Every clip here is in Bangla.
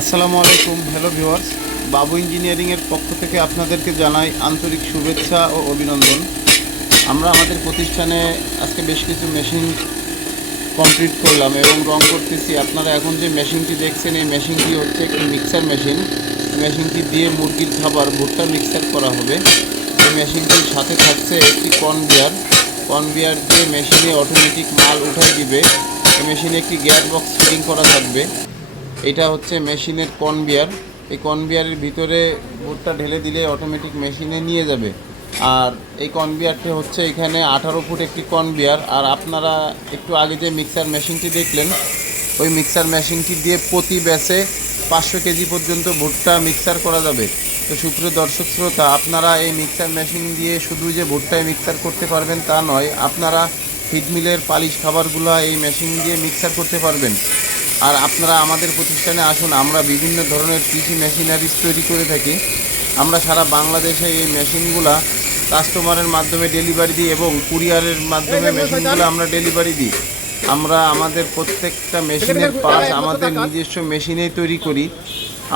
আসসালামু আলাইকুম। হ্যালো ভিউয়ার্স, বাবু ইঞ্জিনিয়ারিংয়ের পক্ষ থেকে আপনাদেরকে জানাই আন্তরিক শুভেচ্ছা ও অভিনন্দন। আমরা আমাদের প্রতিষ্ঠানে আজকে বেশ কিছু মেশিন কমপ্লিট করলাম এবং রং করতেছি। আপনারা এখন যে মেশিনটি দেখছেন, এই মেশিনটি হচ্ছে একটি মিক্সার মেশিন। মেশিনটি দিয়ে মুরগির খাবার ভুট্টা মিক্সার করা হবে। এই মেশিনটির সাথে থাকছে একটি কনভেয়ার দিয়ে মেশিনে অটোমেটিক মাল উঠাই দিবে। এই মেশিনে একটি গিয়ার বক্স ফিটিং করা থাকবে। এটা হচ্ছে মেশিনের কনভেয়ার। এই কনভেয়ারের ভিতরে ভুট্টা ঢেলে দিলে অটোমেটিক মেশিনে নিয়ে যাবে। আর এই কনভেয়ারটি হচ্ছে এখানে 18 ফুট একটি কনভেয়ার। আর আপনারা একটু আগে যে মিক্সার মেশিনটি দেখলেন, ওই মিক্সার মেশিনটি দিয়ে প্রতি ব্যাচে 500 কেজি পর্যন্ত ভুট্টা মিক্সার করা যাবে। তো সুপ্রিয় দর্শক শ্রোতা, আপনারা এই মিক্সার মেশিন দিয়ে শুধু যে ভুট্টায় মিক্সার করতে পারবেন তা নয়, আপনারা ফিড মিলের পালিশ খাবারগুলো এই মেশিন দিয়ে মিক্সার করতে পারবেন। আর আপনারা আমাদের প্রতিষ্ঠানে আসুন, আমরা বিভিন্ন ধরনের কৃষি মেশিনারিজ তৈরি করে থাকি। আমরা সারা বাংলাদেশে এই মেশিনগুলা কাস্টমারের মাধ্যমে ডেলিভারি দিই এবং কুরিয়ারের মাধ্যমে মেশিনগুলো আমরা ডেলিভারি দিই। আমরা আমাদের প্রত্যেকটা মেশিনের পার্টস আমাদের নিজস্ব মেশিনেই তৈরি করি।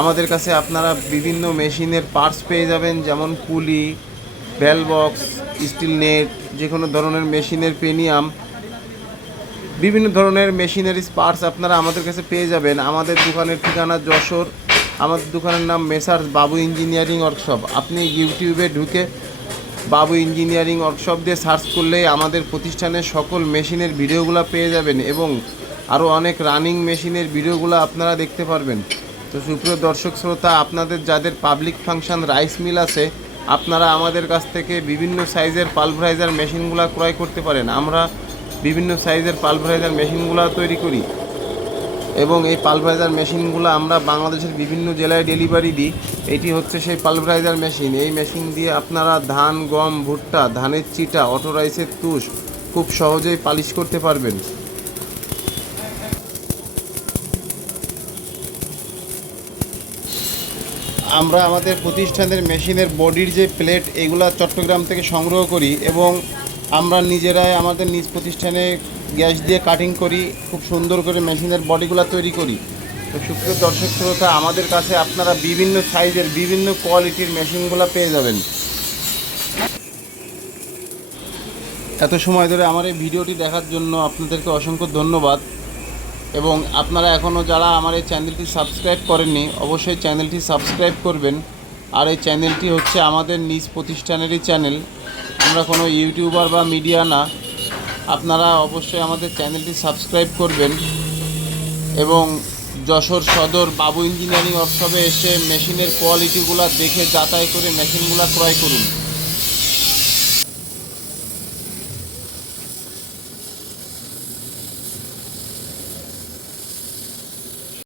আমাদের কাছে আপনারা বিভিন্ন মেশিনের পার্টস পেয়ে যাবেন, যেমন পুলি, বেল বক্স, স্টিল নেট, যে কোনো ধরনের মেশিনের পেনিয়াম, বিভিন্ন ধরনের মেশিনারিজ পার্টস আপনারা আমাদের কাছে পেয়ে যাবেন। আমাদের দোকানের ঠিকানা যশোর। আমাদের দোকানের নাম মেসার্স বাবু ইঞ্জিনিয়ারিং ওয়ার্কশপ। আপনি ইউটিউবে ঢুকে বাবু ইঞ্জিনিয়ারিং ওয়ার্কশপ দিয়ে সার্চ করলেই আমাদের প্রতিষ্ঠানের সকল মেশিনের ভিডিওগুলো পেয়ে যাবেন এবং আরও অনেক রানিং মেশিনের ভিডিওগুলো আপনারা দেখতে পারবেন। তো সুপ্রিয় দর্শক শ্রোতা, আপনাদের যাদের পাবলিক ফাংশন রাইস মিল আছে, আপনারা আমাদের কাছ থেকে বিভিন্ন সাইজের পালভারাইজার মেশিনগুলো ক্রয় করতে পারেন। আমরা বিভিন্ন সাইজের পালভারাইজার মেশিনগুলো তৈরি করি এবং এই পালভারাইজার মেশিনগুলো আমরা বাংলাদেশের বিভিন্ন জেলায় ডেলিভারি দিই। এটি হচ্ছে সেই পালভারাইজার মেশিন। এই মেশিন দিয়ে আপনারা ধান, গম, ভুট্টা, ধানের চিটা, অটো রাইসের তুষ খুব সহজেই পালিশ করতে পারবেন। আমরা আমাদের প্রতিষ্ঠানের মেশিনের বডির যে প্লেট, এগুলা চট্টগ্রাম থেকে সংগ্রহ করি এবং আমরা নিজেরাই আমাদের নিজ প্রতিষ্ঠানে গ্যাস দিয়ে কাটিং করি, খুব সুন্দর করে মেশিনের বডিগুলো তৈরি করি। তো সুপ্রিয় দর্শক শ্রোতা, আমাদের কাছে আপনারা বিভিন্ন সাইজের বিভিন্ন কোয়ালিটির মেশিনগুলো পেয়ে যাবেন। এত সময় ধরে আমার এই ভিডিওটি দেখার জন্য আপনাদেরকে অসংখ্য ধন্যবাদ। এবং আপনারা এখনও যারা আমার এই চ্যানেলটি সাবস্ক্রাইব করেননি, অবশ্যই চ্যানেলটি সাবস্ক্রাইব করবেন। আর এই চ্যানেলটি হচ্ছে আমাদের নিজ প্রতিষ্ঠানেরই চ্যানেল, আমরা কোনো ইউটিউবার বা মিডিয়া না। আপনারা অবশ্যই আমাদের চ্যানেলটি সাবস্ক্রাইব করবেন এবং যশোর সদর বাবু ইঞ্জিনিয়ারিং ওয়ার্কশপে এসে মেশিনের কোয়ালিটিগুলো দেখে যাচাই করে মেশিনগুলো ক্রয় করুন।